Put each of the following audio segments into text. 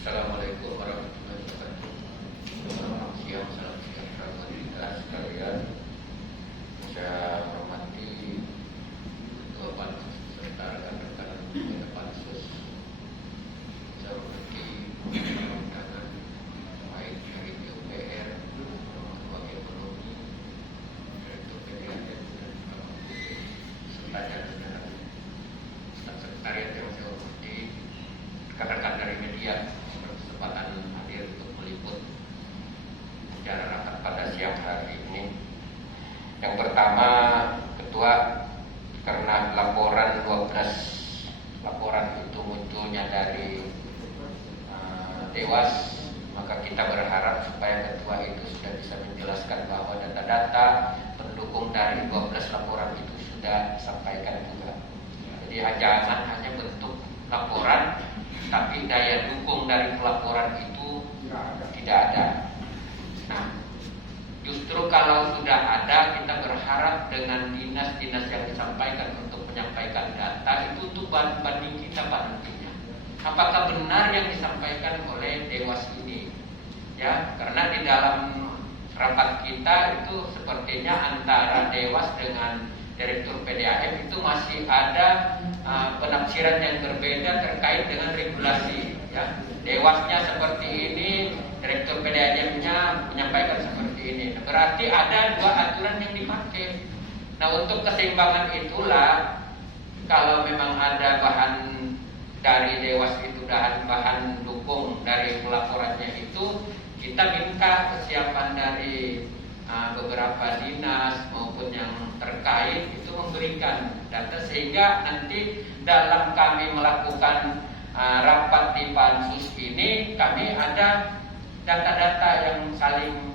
Assalamualaikum warahmatullahi wabarakatuh. Selamat siang, salam sejahtera bagi kita sekalian. Saya hormati Ketua Pansus serta rekan-rekan anggota Pansus. Saya hormati undangan baik dari PUPR, Ketua Ekonomi, Direktur PDAM dan serta jajaran staf sekretariat yang saya hormati, rekan-rekan dari media berkesempatan hadir untuk meliput acara rapat pada siang hari ini. Yang pertama, Ketua, karena laporan 12 laporan itu munculnya dari Dewas, maka kita berharap supaya Ketua itu sudah bisa menjelaskan bahwa data-data pendukung dari 12 laporan itu sudah disampaikan juga. Jadi jangan hanya bentuk laporan, tapi daya dukung dari pelaporan itu tidak ada. Nah, justru kalau sudah ada, kita berharap dengan dinas-dinas yang disampaikan untuk menyampaikan data itu untuk banding kita Pak nantinya. Apakah benar yang disampaikan oleh Dewas ini? Ya, karena di dalam rapat kita itu sepertinya antara Dewas dengan Direktur PDAM itu masih ada penafsiran yang berbeda terkait dengan regulasi. Ya, Dewasnya seperti ini, Direktur PDAM-nya menyampaikan seperti ini. Nah, berarti ada dua aturan yang dipakai. Nah, untuk keseimbangan itulah, kalau memang ada bahan dari Dewas itu bahan dukung dari pelaporannya itu, kita minta kesiapan dari beberapa dinas maupun yang terkait itu memberikan data, sehingga nanti dalam kami melakukan rapat di Pansus ini kami ada data-data yang saling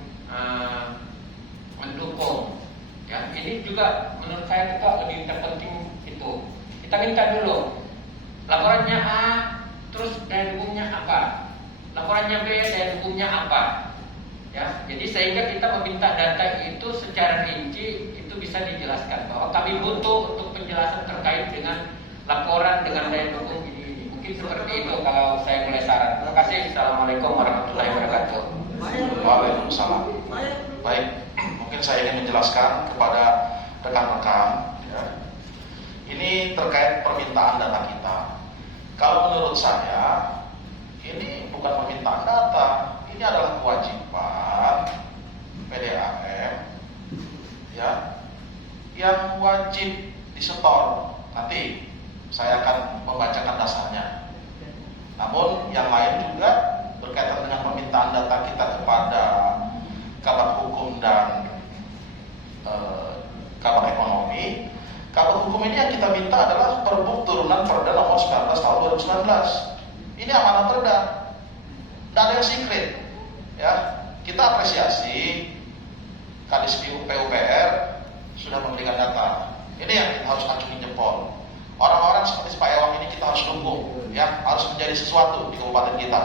mendukung. Ya, ini juga menurut saya itu lebih terpenting itu. Kita minta dulu laporannya A, terus daya dukungnya apa? Laporannya B, daya dukungnya apa? Ya, jadi sehingga kita meminta data itu secara rinci itu bisa dijelaskan bahwa kami butuh untuk penjelasan terkait dengan laporan dengan daya dukung ini. Mungkin seperti itu kalau saya mulai saran. Terima kasih. Assalamualaikum warahmatullahi wabarakatuh. Waalaikumsalam. Baik, mungkin saya ingin menjelaskan kepada rekan-rekan ya. Ini terkait permintaan data kita. Kalau menurut saya ini bukan permintaan data, ini adalah kewajiban PDAM ya, yang wajib disetor. Nanti saya akan membacakan dasarnya. Namun yang lain juga berkaitan dengan permintaan data kita kepada Kabak Hukum dan Kabak Ekonomi. Kabak Hukum ini yang kita minta adalah Perbuk turunan Perda nomor 19 tahun 2019. Ini amanah Perda, tidak ada yang secret. Ya, kita apresiasi Kadis PUPR sudah memberikan data. Ini yang kita harus acungin jempol. Orang-orang seperti Pak Ewang ini kita harus dukung, ya, harus menjadi sesuatu di kabupaten kita.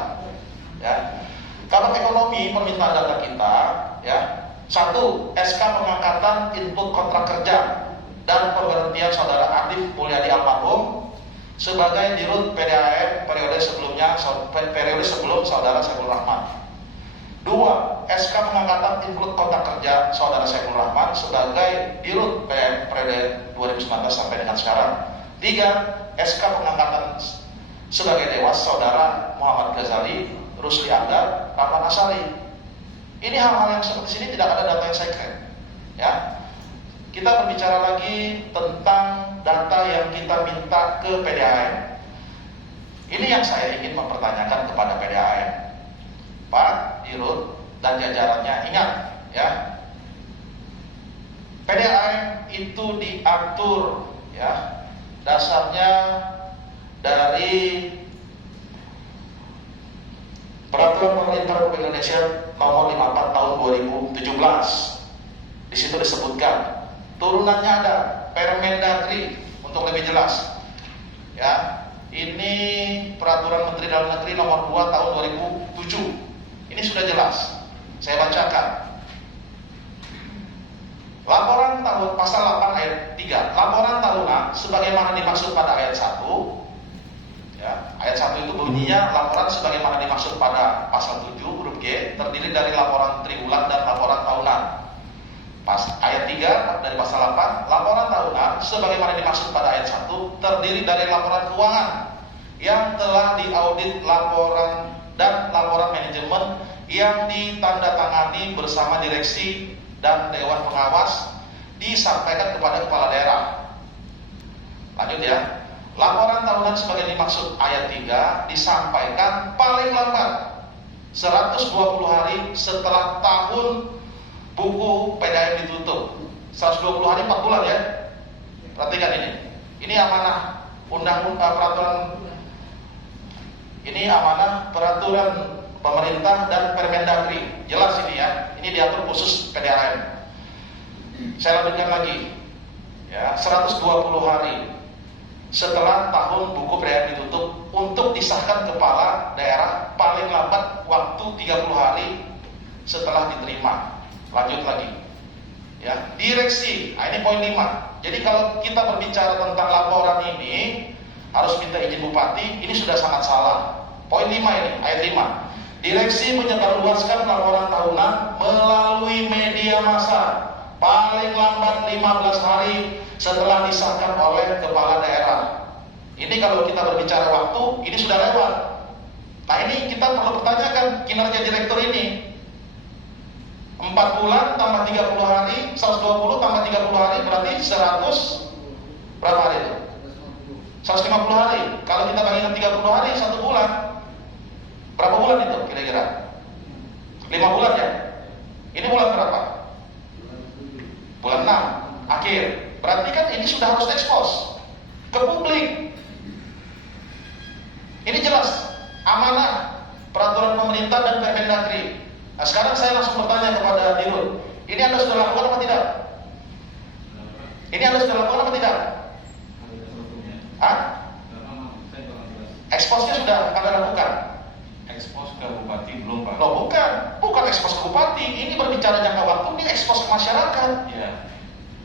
Ya, Kabak Ekonomi permintaan data kita, ya, 1. SK pengangkatan input kontrak kerja dan pemberhentian Saudara Arif Mulyadi almarhum sebagai Dirut PDAM periode sebelum Saudara Saiful Rahman. 2. SK pengangkatan input kontrak kerja Saudara Saiful Rahman sebagai Dirut PM periode 2019 sampai dengan sekarang. 3. SK pengangkatan sebagai Dewas Saudara Muhammad Ghazali, Rusli Andar, Rahman Asari. Ini hal-hal yang seperti ini tidak ada data yang secret. Ya, kita berbicara lagi tentang data yang kita minta ke PDAM. Ini yang saya ingin mempertanyakan kepada PDAM. Pak Dirut dan jajarannya, ingat ya, PDAM itu diatur ya, dasarnya dari Peraturan Pemerintah Republik Indonesia Nomor 54 Tahun 2017. Di situ disebutkan, turunannya ada Permendagri untuk lebih jelas. Ya, ini Peraturan Menteri Dalam Negeri Nomor 2 Tahun 2007. Ini sudah jelas. Saya bacakan. Laporan tahun pasal 8 ayat 3. Laporan tahunan sebagaimana dimaksud pada ayat 1 ya, Ayat 1 itu bunyinya, laporan sebagaimana dimaksud pada pasal 7 huruf G terdiri dari laporan triwulan dan laporan tahunan. Ayat 3 dari pasal 8, laporan tahunan sebagaimana dimaksud pada ayat 1 terdiri dari laporan keuangan yang telah diaudit laporan dan laporan manajemen yang ditandatangani bersama direksi dan dewan pengawas disampaikan kepada kepala daerah. Lanjut ya. Laporan tahunan sebagai dimaksud ayat 3 disampaikan paling lambat 120 hari setelah tahun buku PDAM ditutup. 120 hari 4 bulan ya. Perhatikan ini. Ini amanah undang-undang peraturan. Ini amanah peraturan pemerintah dan Permendagri. Jelas ini ya. Ini diatur khusus PDAM. Saya lanjutkan lagi. Ya, 120 hari setelah tahun buku PDAM ditutup untuk disahkan kepala daerah paling lambat waktu 30 hari setelah diterima. Lanjut lagi. Ya, direksi. Nah, ini poin 5. Jadi kalau kita berbicara tentang laporan ini harus minta izin bupati, ini sudah sangat salah. Poin 5 ini, ayat 5. Direksi menyebarluaskan laporan tahunan melalui media massa paling lambat 15 hari setelah disahkan oleh kepala daerah. Ini kalau kita berbicara waktu, ini sudah lewat. Nah, ini kita perlu pertanyakan kinerja direktur ini. 4 bulan tambah 30 hari, 120 tambah 30 hari berarti 100 berapa hari itu? 150 hari. Kalau kita bagikan 30 hari 1 bulan, berapa bulan itu kira-kira? 5 bulan ya? Ini bulan berapa? Bulan 6 akhir. Berarti kan ini sudah harus ekspos ke publik. Ini jelas amanah peraturan pemerintah dan Permendagri. Nah, sekarang saya langsung bertanya kepada Dirut, ini Anda sudah lakukan apa tidak? Ini Anda sudah lakukan apa tidak? Hah? Eksposnya sudah Anda lakukan? Ekspos ke bupati belum, Pak. Loh, bukan ekspos ke bupati. Ini berbicara jangka waktu, ini ekspos ke masyarakat. Ya,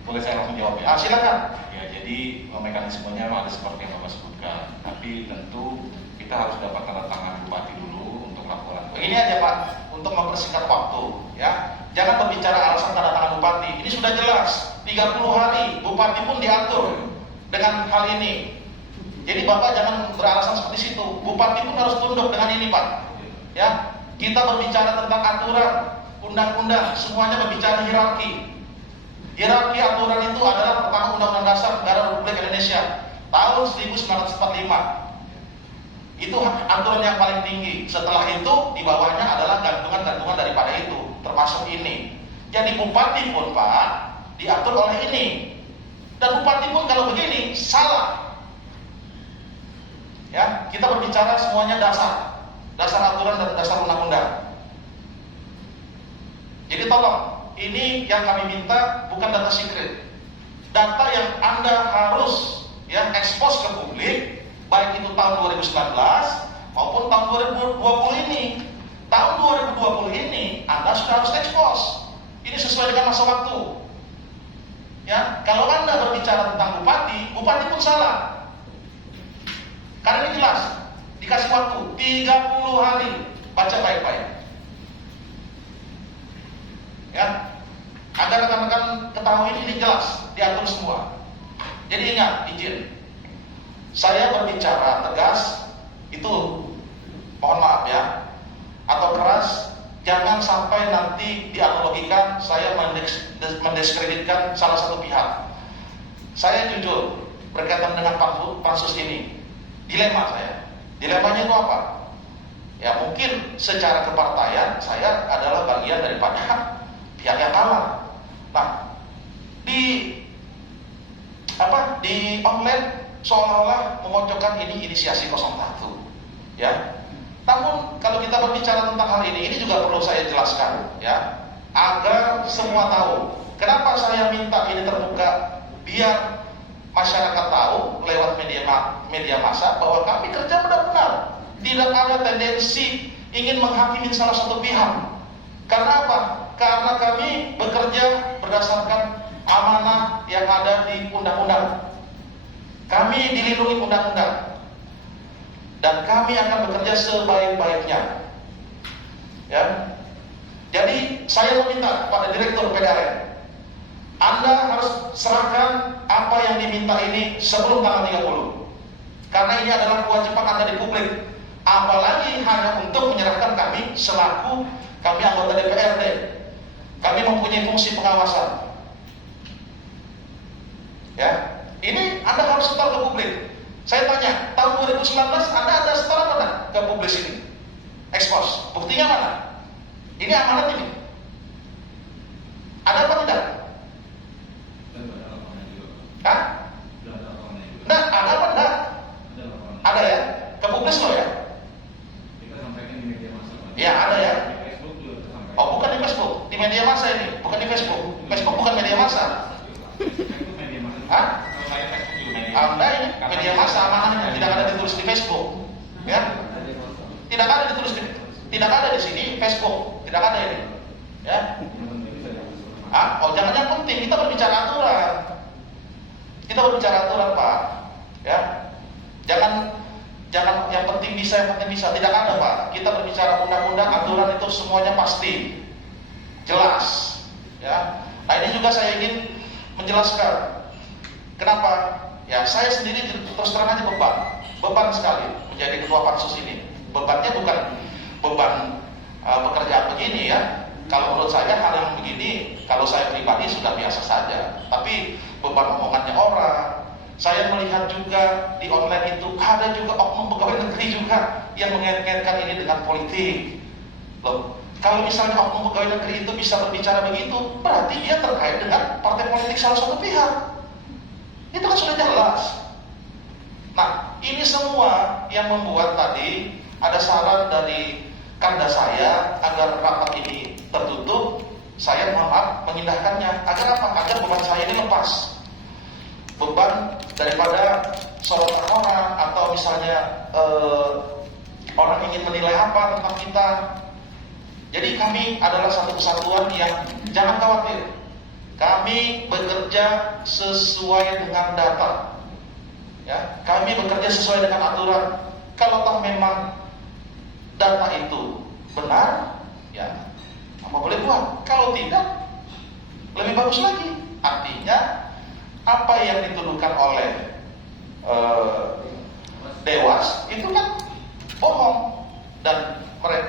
boleh saya langsung jawab ya? Ah, silakan. Ya, jadi mekanismenya ada seperti yang Bapak sebutkan. Tapi tentu kita harus dapat tanda tangan bupati dulu untuk laporan. Begini aja Pak, untuk mempersingkat waktu, ya. Jangan berbicara alasan tanda tangan bupati. Ini sudah jelas, 30 hari bupati pun diatur dengan hal ini. Jadi Bapak jangan beralasan seperti situ. Bupati pun harus tunduk dengan ini Pak. Ya, kita berbicara tentang aturan, undang-undang, semuanya berbicara hierarki. Hierarki aturan itu adalah pertama Undang-Undang Dasar Negara Republik Indonesia tahun 1945. Itu aturan yang paling tinggi. Setelah itu di bawahnya adalah gantungan-gantungan daripada itu, termasuk ini. Jadi bupati pun Pak diatur oleh ini. Dan bupati pun kalau begini salah. Ya, kita berbicara semuanya dasar aturan dan dasar undang-undang. Jadi tolong, ini yang kami minta bukan data secret. Data yang Anda harus ekspos ke publik, baik itu tahun 2019 maupun tahun 2020 ini. Tahun 2020 ini Anda sudah harus ekspos. Ini sesuai dengan masa waktu. Ya, kalau Anda berbicara tentang bupati pun salah. Karena ini jelas, dikasih waktu 30 hari, baca baik-baik. Ya, agar rekan-rekan ketahui ini jelas, diatur semua. Jadi ingat, izin. Saya berbicara tegas, itu mohon maaf ya, atau keras, jangan sampai nanti dianalogikan saya mendiskreditkan salah satu pihak. Saya jujur berkaitan dengan pansus ini. Dilema saya. Dilemanya itu apa? Ya mungkin secara kepartaian saya adalah bagian daripada pihak yang kalah. Nah, di online seolah-olah memojokkan ini inisiasi 01. Ya. Namun kalau kita berbicara tentang hal ini juga perlu saya jelaskan ya, agar semua tahu. Kenapa saya minta ini terbuka? Biar masyarakat tahu lewat media massa bahwa kami kerja benar-benar, tidak ada tendensi ingin menghakimi salah satu pihak. Karena apa? Karena kami bekerja berdasarkan amanah yang ada di undang-undang. Kami dilindungi undang-undang. dan kami akan bekerja sebaik-baiknya. Ya. Jadi saya meminta kepada Direktur PDAM, Anda harus serahkan apa yang diminta ini sebelum tanggal 30. Karena ini adalah kewajiban Anda di publik. Apalagi hanya untuk menyerahkan kami selaku kami anggota DPRD. Kami mempunyai fungsi pengawasan. Ya, ini Anda harus setor ke publik. Saya tanya, tahun 2019 Anda ada setor apa enggak ke publik ini? Ekspos, buktinya mana? Ini amanat ini. Ada apa tidak? Hah? Nah, ada apa enggak? Ada ya? Ke publik loh ya? Ya, ada ya? Oh, bukan di Facebook, di media massa ini, bukan di Facebook. Facebook bukan media massa. Hah? Anda ini media massa amanahnya, tidak ada ditulis di Facebook, ya? Tidak ada di sini Facebook, tidak ada ini, ya? Oh, jangan yang penting, kita berbicara aturan. Kita berbicara aturan, Pak, ya? Jangan yang penting bisa, tidak ada, Pak. Kita berbicara undang-undang, aturan itu semuanya pasti jelas, ya. Nah, ini juga saya ingin menjelaskan kenapa ya saya sendiri terus terang aja beban sekali menjadi ketua pansus ini. Bebannya bukan beban pekerjaan begini ya. Kalau menurut saya hal yang begini, kalau saya pribadi sudah biasa saja. Tapi beban omongannya orang. Saya melihat juga di online itu ada juga oknum pegawai negeri juga yang mengait-ngaitkan ini dengan politik. Loh, kalau misalnya oknum pegawai negeri itu bisa berbicara begitu, berarti dia terkait dengan partai politik salah satu pihak. Itu kan sudah jelas. Nah, ini semua yang membuat tadi ada saran dari Kanda saya agar rapat ini tertutup. Saya mohon maaf mengindahkannya. Agar apa? Agar beban saya ini lepas. Beban daripada sorotan orang atau misalnya orang ingin menilai apa tentang kita. Jadi kami adalah satu kesatuan yang jangan khawatir. Kami bekerja sesuai dengan data. Ya, kami bekerja sesuai dengan aturan. Kalau toh memang data itu benar, ya apa boleh buat. Kalau tidak, lebih bagus lagi. Artinya apa yang dituduhkan oleh Dewas itu kan bohong, dan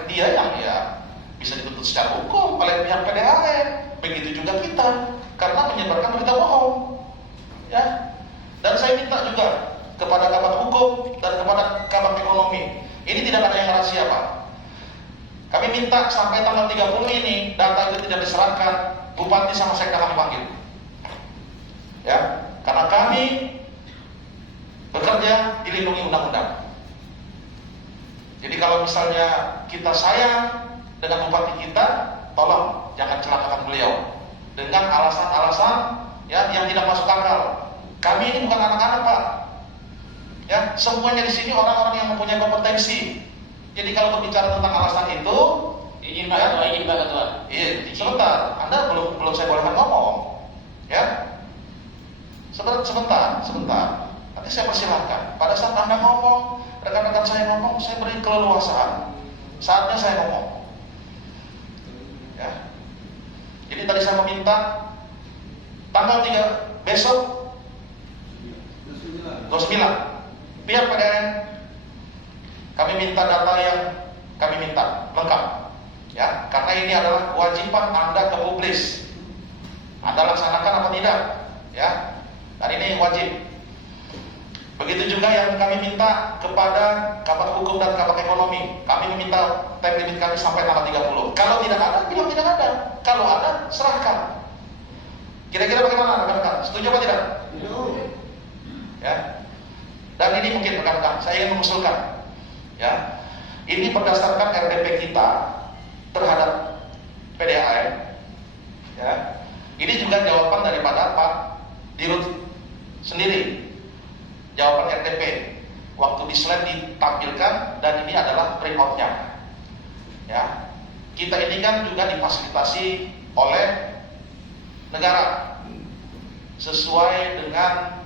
dia yang ya bisa dituntut secara hukum oleh pihak PDAM. Begitu juga kita, karena menyebarkan berita bohong, ya. Dan saya minta juga kepada Kabak Hukum dan kepada Kabak Ekonomi, ini tidak ada yang rahasia, Pak. Kami minta sampai tanggal 30 ini data itu tidak diserahkan, Bupati sama Sekda kami panggil, ya, karena kami bekerja dilindungi undang-undang. Jadi kalau misalnya kita sayang dengan Bupati kita, tolong jangan celakakan beliau dengan alasan-alasan ya yang tidak masuk akal. Kami ini bukan anak-anak, Pak. Ya, semuanya di sini orang-orang yang mempunyai kompetensi. Jadi kalau berbicara tentang alasan itu, izin Pak Ketua. Iya, sebentar. Anda belum saya bolehkan ngomong. Ya. Sebentar. Nanti saya persilahkan. Pada saat Anda ngomong, rekan-rekan saya ngomong, saya beri keleluasaan. Saatnya saya ngomong. Ya. Jadi tadi saya meminta tanggal 3 besok 29 pihak PDAM kami minta data yang kami minta lengkap, ya, karena ini adalah kewajiban Anda ke publik. Anda laksanakan apa tidak, ya, dan ini wajib. Begitu juga yang kami minta kepada Kabak Hukum dan Kabak Ekonomi. Kami meminta time limit kami sampai tanggal 30. Kalau tidak ada, bilang tidak ada. Kalau ada, serahkan. Kira-kira bagaimana rekan-rekan? Setuju apa tidak? Ya. Dan ini mungkin rekan-rekan, saya ingin mengusulkan, ya, ini berdasarkan RDP kita terhadap PDAM, ya. Ini juga jawaban daripada Pak Dirut sendiri. Jawaban RDP waktu di slide ditampilkan, dan ini adalah print-out-nya. Ya. Kita ini kan juga difasilitasi oleh negara sesuai dengan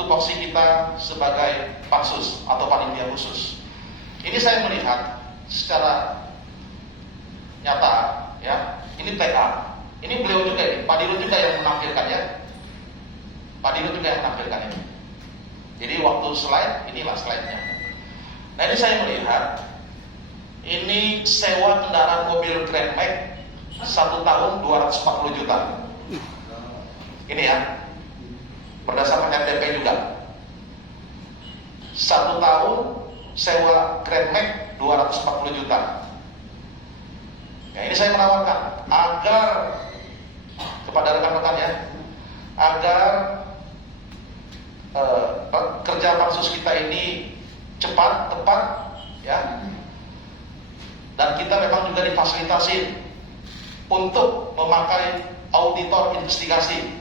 tupoksi kita sebagai pansus atau panitia khusus. Ini saya melihat secara nyata, ya. Ini TA. Ini beliau juga, ini Pak Dirut juga yang menampilkan, ya. Pak Dirut juga yang menampilkan ini. Jadi waktu slide, inilah slide-nya. Nah, ini saya melihat ini sewa kendaraan mobil Grand Max 1 tahun 240 juta. Ini ya, berdasarkan RDP juga. 1 tahun sewa Grand Max 240 juta. Ya, ini saya menawarkan agar kepada rekan-rekan, ya, agar kerja pansus kita ini cepat, tepat, ya, dan kita memang juga difasilitasi untuk memakai auditor investigasi.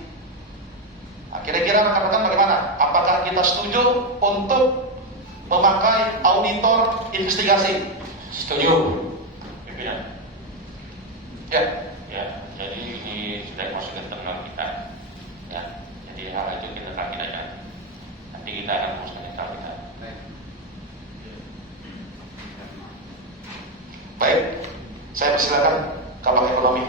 Nah, kira-kira rekan-rekan bagaimana? Apakah kita setuju untuk memakai auditor investigasi? Setuju. Pimpinan. Ya. Ya, jadi ini sudah masuk ke internal kita. Ya, jadi hal itu kita akan tidak aja. Nanti kita akan urus dengan internal kita. Baik, saya persilakan Kabak Ekonomi.